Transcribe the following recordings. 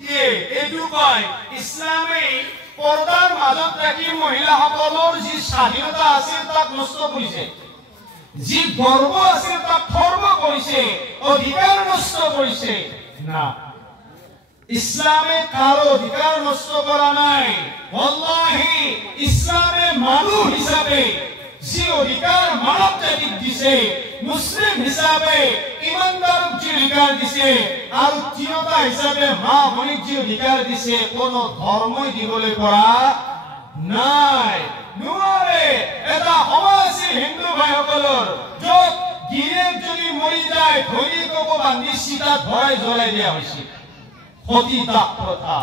এইটো কয় ইছলামে পৰ্দাৰ মাজত ৰাখি মহিলাসকলৰ যি স্বাধীনতা আছিল তাক নষ্ট কৰিছে, যি গৰ্ব আছিল তাক খৰ্ব কৰিছে, অধিকাৰ নষ্ট কৰিছে। না, ইছলামে কাৰো অধিকাৰ নষ্ট কৰা নাই। ওয়াল্লাহি ইছলামে মানুহ হিচাপে যি অধিকাৰ মানৱ জাতিক দিছে, মুছলিম হিচাপে ইমানদাৰক যি অধিকাৰ দিছে আৰু তিনিটা হিচাপে মা ভনীক যি অধিকাৰ দিছে, কোনো ধৰ্মই দিবলৈ পৰা নাই, নোৱাৰে। এটা সময় আছিল হিন্দু ভাইসকলৰ, য'ত গিৰিয়েক যদি মৰি যায় ঘৈণীয়েককো বান্ধি চিতাত ভৰাই জ্বলাই দিয়া হৈছিল। সতীদাহ প্ৰথা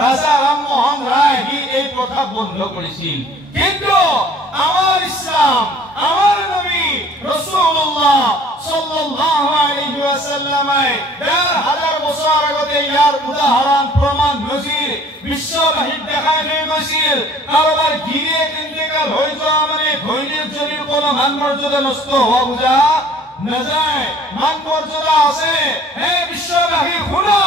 ৰাজা ৰামমোহন ৰায় এই প্ৰথা বন্ধ কৰিছিল। কিন্তু আমাৰ ইছলাম, আমাৰ নবী ৰাসূলুল্লাহ সাল্লাল্লাহু আলাইহি ওয়াসাল্লামে ১৫০০ বছৰ আগতে ইয়াৰ উদাহৰণ প্ৰমাণ নজিৰ বিশ্ববাসীক দেখাই লৈ গৈছিল। কাৰোবাৰ গিৰিয়েক ইন্তেকাল হৈ যোৱা মানে ঘৈণীয়েকজনীৰ কোনো মান মৰ্যাদা নষ্ট হোৱা বুজা নাযায়, মান মৰ্যাদা আছে। হে বিশ্ববাসী শুনা,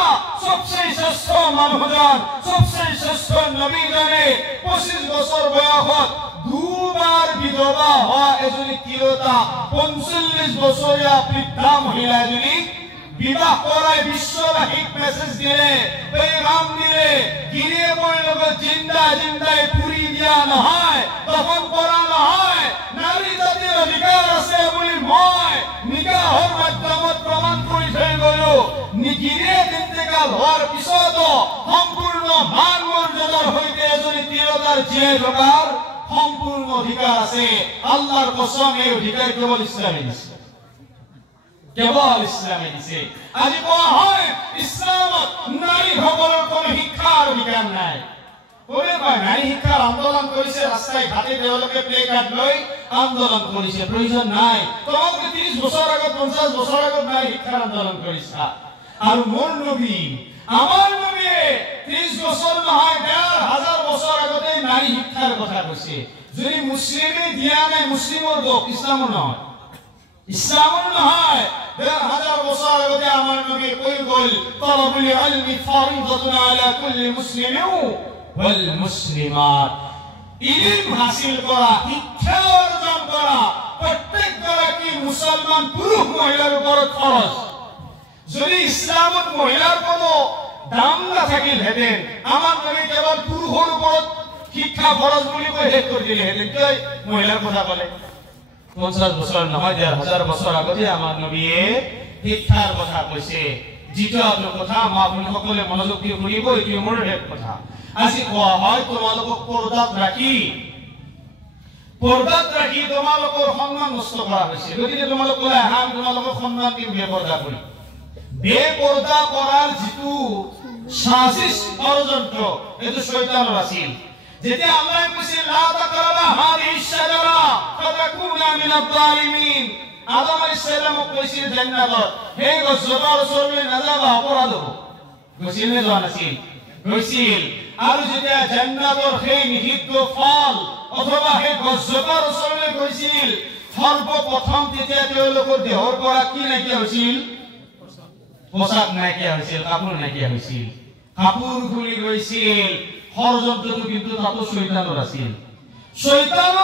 সবচেয়ে শ্ৰেষ্ঠ মানুহজন, সবচেয়ে শ্ৰেষ্ঠ নবীজনে ২৫ বছৰ বয়সত দুবাৰ বিধৱা হোৱা এজনী তিৰোতা ৪৫ বছৰীয়া বৃদ্ধা মহিলা এজনীক বিবাহ কৰাই বিশ্ববাসীক মেছেজ দিলে, পেগাম দিলে, গিৰিয়েকৰ লগত জিন্দাই পুৰি দিয়া নহয়, দফন কৰা নহয়। নাৰী জাতিৰ অধিকাৰ আছে বুলি মই নিকাহৰ মাধ্যমত প্ৰমাণ কৰি থৈ গলো। গিৰিয়েক ইন্তেকাল হোৱাৰ পিছতো সম্পূৰ্ণ মান মৰ্যাদাৰ সৈতে এজনী তিৰোতাৰ জীয়াই থকাৰ সম্পূৰ্ণ অধিকাৰ আছে। আল্লাহৰ কসম, এই অধিকাৰ কেৱল ইছলামে দিছে, কেৱল ইছলামে দিছে। আজি কোৱা হয় ইছলামত নাৰীসকলৰ কোনো শিক্ষাৰ অধিকাৰ নাই। কোনে কয় নাৰী শিক্ষাৰ আন্দোলন কৰিছে, ৰাস্তাই ঘাটে তেওঁলোকে প্লে কাৰ্ড লৈ আন্দোলন কৰিছে, প্ৰয়োজন নাই। তোমালোকে ৩০ বছৰ আগত ৫০ বছৰ আগত নাৰী শিক্ষাৰ আন্দোলন কৰিছা। আৰু মোৰ নবী, আমাৰ নবীয়ে ৩০ বছৰ নহয় ১৫০০ বছৰ আগতে নাৰী শিক্ষাৰ কথা কৈছে। যদি মুছলিমে দিয়া নাই, মুছলিমৰ দোষ, ইছলামৰ নহয়, ইছলামৰ নহয়। ১৫০০ বছৰ আগতে আমাৰ নবী কৈ গ'ল, তালাবুল ইলমি ফাৰিদাতুন আলা কুল্লি মুছলিমিন ওয়াল মুছলিমাত। ইলম হাসিল কৰা, শিক্ষা অৰ্জন কৰা প্ৰত্যেকগৰাকী মুছলমান পুৰুষ মহিলাৰ ওপৰত ফৰজ। যদি ইছলামত মহিলাৰ কোনো দাম নাথাকিলহেঁতেন, আমাৰ নবী কেৱল পুৰুষৰ ওপৰত শিক্ষা ফৰজ বুলি কৈ শেষ কৰি দিলেহেঁতেন। কিয় মহিলাৰ কথা ক'লে? ৫০ বছৰ নহয় ১৫০০ বছৰ আগতে আমাৰ নবীয়ে শিক্ষাৰ কথা কৈছে। যিটো কথা মা ভনীসকলে মনোযোগ দি শুনিব, এইটো মোৰ শেষ কথা। আজি কোৱা হয় তোমালোকক পৰ্দাত ৰাখি তোমালোকৰ সন্মান নষ্ট কৰা হৈছে। গতিকে তোমালোকলৈ আহাম, তোমালোকক সন্মান দিম বেপৰ্দা কৰি। বেপৰ্দা কৰাৰ যিটো সাজিশ ষড়যন্ত্ৰ, এইটো শয়তানৰ আছিল। যেতিয়া আল্লাহে কৈছিল লা তাকৰাবা হাদিহিশ শাজাৰা ফাতাকুনা মিনাজ জালিমিন, আদম আলাইহিস সালামক কৈছিল জান্নাতত, হে গছজোপাৰ ওচৰলৈ নাযাবা, অপৰাধ হ'ব। গৈছিল নে যোৱা নাছিল? গৈছিল। আৰু যেতিয়া জান্নাতৰ সেই নিষিদ্ধ ফল অথবা সেই গছজোপাৰ ওচৰলৈ গৈছিল, সৰ্বপ্ৰথম তেতিয়া তেওঁলোকৰ দেহৰ পৰা কি নাইকিয়া হৈছিল? পোচাক নাইকিয়া হৈছিল, কাপোৰ নাইকিয়া হৈছিল, কাপোৰ খুলি গৈছিল। ষড়যন্ত্ৰটো কিন্তু তাতো শয়তানৰ আছিল। শয়তানৰ